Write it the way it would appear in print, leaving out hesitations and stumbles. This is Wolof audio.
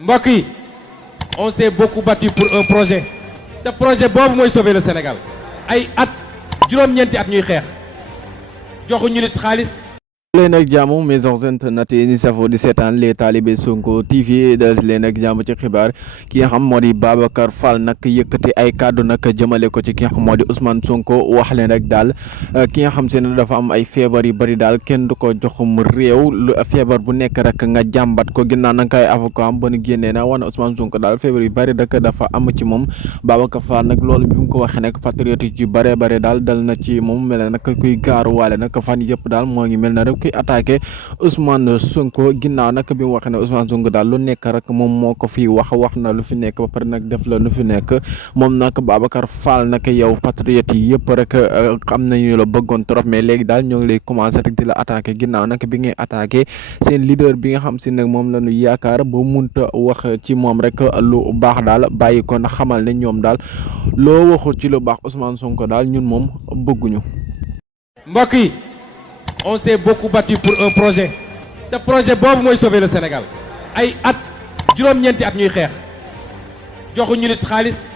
mbokk yi on s'est beaucoup battu pour un projet te projet boobu mooy sauver le Sénégal ay at juróom-ñeenti at ñuy xeex joxuñu nit xaalis. leen ak jàmm maisons internet yi ni safo di seetaan les talibé Sonko TV dal leen ak jàmm ci xibaar ki nga xam moo di Babacar Fall nag yëkkati ay kàddu nag jëmale ko ci ki nga xam moo di Ousmane Sonko wax leen rek daal ki nga xam se ne dafa am ay feebar yu bari daal kenn du ko joxum réew lu feebar bu nekk rek nga jàmbat ko ginnaaw na nga koy avocat am ba nu génnee na wane Ousmane Sonko daal feebar yu bari rek dafa am ci moom Babacar Fall nag loolu bi mu ko waxee nag patriote yu bare bare daal dal na ci moom mel na nag kuy gaaruwaale nag fan yëpp daal moo ngi mel na rek attaqué Ousmane Sonko ginnaaw nag bi mu waxee ne Ousmane Sonko daal lu nekk rek moom moo ko fi wax na lu fi nekk ba pare nag def la lu fi nekk moom nag Babacar Fall nag yow patriote yi yëpp rek xam nañu la bëggoon trop mais léegi daal ñoo ngi lay commencé rek di la attaqué ginnaaw nag bi ngay attaqué seen leader bi nga xam si nag moom la ñu yaakaar ba munta wax ci moom rek lu baax daal bàyyi ko na xamal ne ñoom daal loo waxul ci lu baax Ousmane Sonko daal ñun moom bëgguñu. mbokk yi on s'est beaucoup battu pour un projet te projet boobu mooy sauver le Sénégal ay at juróom-ñeenti at ñuy xeex joxuñu nit xaalis